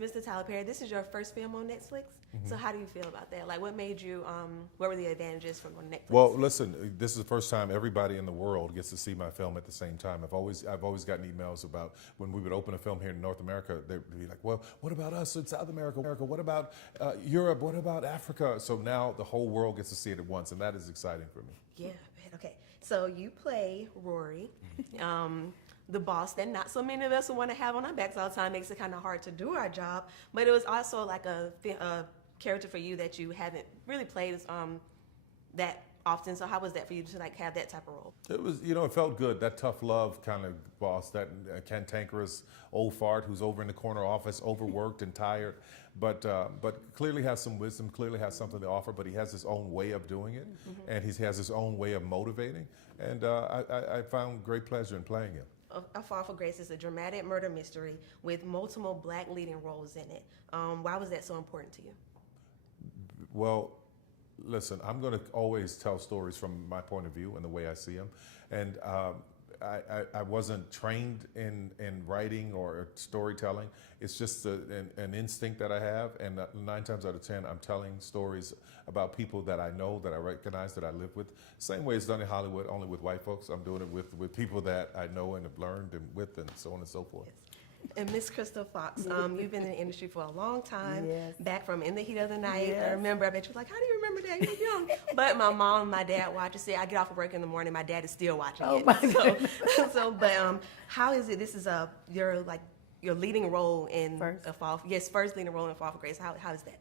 Mr. Tyler Perry, this is your first film on Netflix. So how do you feel about that? Like, what made you? What were the advantages from on Netflix? Well, listen, this is the first time everybody in the world gets to see my film at the same time. I've always gotten emails about when we would open a film here in North America, they'd be like, well, what about us in South America? What about Europe? What about Africa? So now the whole world gets to see it at once, and that is exciting for me. Yeah. Okay. So you play Rory. The boss that not so many of us want to have on our backs all the time, makes it kind of hard to do our job. But it was also like a character for you that you haven't really played that often. So how was that for you to like have that type of role? It was, it felt good. That tough love kind of boss, that cantankerous old fart who's over in the corner office, overworked and tired, but clearly has some wisdom, clearly has something to offer, but he has his own way of doing it, and he has his own way of motivating, and I found great pleasure in playing him. A Fall for Grace is a dramatic murder mystery with multiple black leading roles in it. Why was that so important to you? Well, listen, I'm going to always tell stories from my point of view and the way I see them. And I wasn't trained in writing or storytelling. It's just an instinct that I have. And 9 times out of 10, I'm telling stories about people that I know, that I recognize, that I live with. Same way it's done in Hollywood, only with white folks. I'm doing it with people that I know and have learned and with, and so on and so forth. Yes. And Miss Crystal Fox, you've been in the industry for a long time, back from In the Heat of the Night. I remember, I bet you was like, how do you remember that? You're young. But my mom and my dad watch it. See, I get off of work in the morning, my dad is still watching it. My goodness. But how is it, this is your leading role in A Fall, first leading role in Fall for Grace. How is that?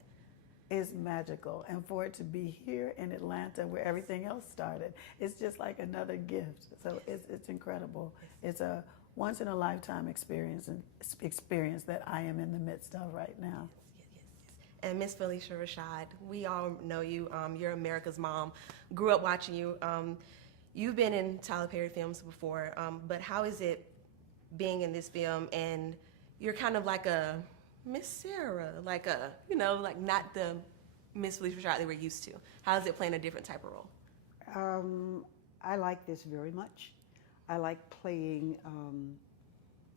It's magical, and for it to be here in Atlanta where everything else started, it's just like another gift. So it's incredible. It's a once in a lifetime experience that I am in the midst of right now. Yes. And Miss Phylicia Rashad, we all know you. You're America's mom. Grew up watching you. You've been in Tyler Perry films before, but how is it being in this film? And you're kind of like a Miss Sarah, like not the Miss Phylicia Rashad that we're used to. How is it playing a different type of role? I like this very much. I like playing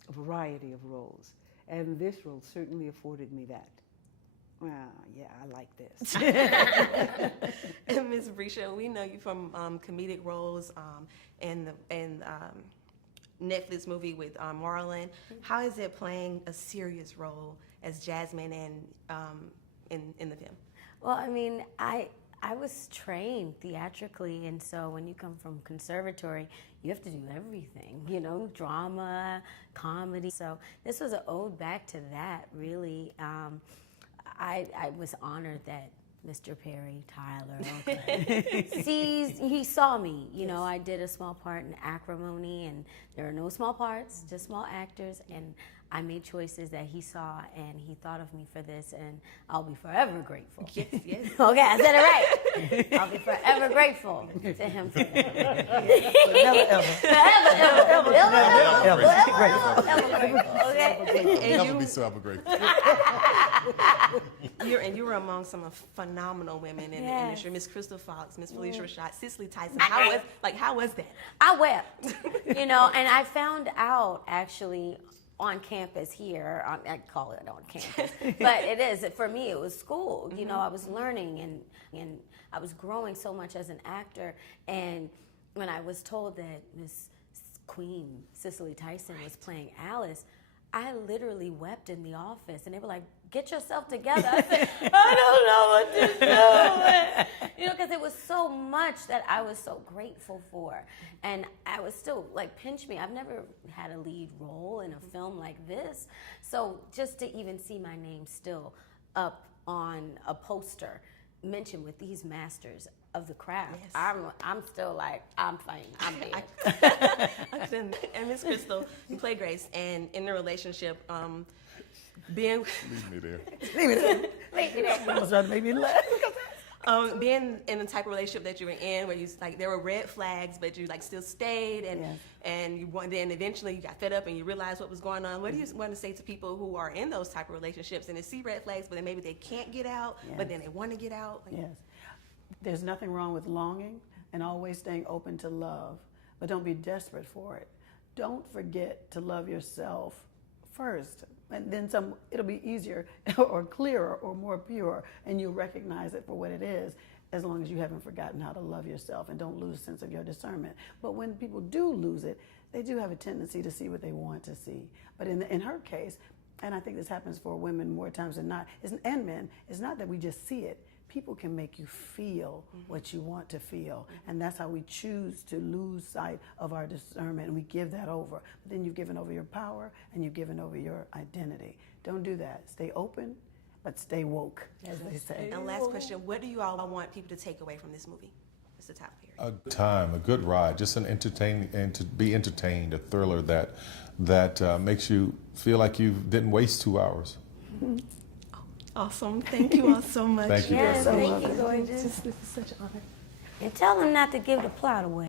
a variety of roles, and this role certainly afforded me that. Well, yeah, I like this. And Ms. Brescia, we know you from comedic roles and Netflix movie with Marlon. How is it playing a serious role as Jasmine and in the film? Well, I mean, I was trained theatrically, and so when you come from conservatory, you have to do everything, drama, comedy. So this was an ode back to that, really. I was honored that Mr. Perry, Tyler, he saw me. I did a small part in Acrimony, and there are no small parts, just small actors, and I made choices that he saw, and he thought of me for this, and I'll be forever grateful. Yes. Okay, I said it right. I'll be forever grateful to him for that. Ever grateful. Okay? Never be so ever grateful. You were among some phenomenal women in the industry. Miss Crystal Fox, Miss Phylicia Rashad, Cicely Tyson. How was that? I wept, and I found out actually on campus here. I call it on campus, but it is for me. It was school. I was learning and I was growing so much as an actor. And when I was told that Miss Queen Cicely Tyson was playing Alice, I literally wept in the office, and they were like, "Get yourself together." I said, "I don't know what to do," because it was so much that I was so grateful for, and I was still like, pinch me. I've never had a lead role in a film like this, so just to even see my name still up on a poster mentioned with these masters of the craft, I'm still like, I'm fine, I'm there. And Miss Crystal, you play Grace, and in the relationship, being Leave me there. Almost trying to make me laugh. being in the type of relationship that you were in, where you there were red flags, but you still stayed, and you then eventually you got fed up and you realized what was going on. What do you want to say to people who are in those type of relationships and they see red flags, but then maybe they can't get out, but then they want to get out? Yes. There's nothing wrong with longing and always staying open to love, but don't be desperate for it. Don't forget to love yourself first. and then some, it'll be easier or clearer or more pure, and you'll recognize it for what it is, as long as you haven't forgotten how to love yourself and don't lose sense of your discernment. But when people do lose it, they do have a tendency to see what they want to see. But in her case, and I think this happens for women more times than not, and men, it's not that we just see it. People can make you feel what you want to feel. And that's how we choose to lose sight of our discernment, and we give that over. But then you've given over your power and you've given over your identity. Don't do that. Stay open, but stay woke, as they say. And last question, what do you all want people to take away from this movie, Mr. Tyler Perry? A good time, a good ride, just an entertaining, and to be entertained, a thriller that makes you feel like you didn't waste 2 hours. Awesome. Thank you all so much. Thank you. Yes, so thank welcome. you, gorgeous. This is such an honor. And tell them not to give the plot away.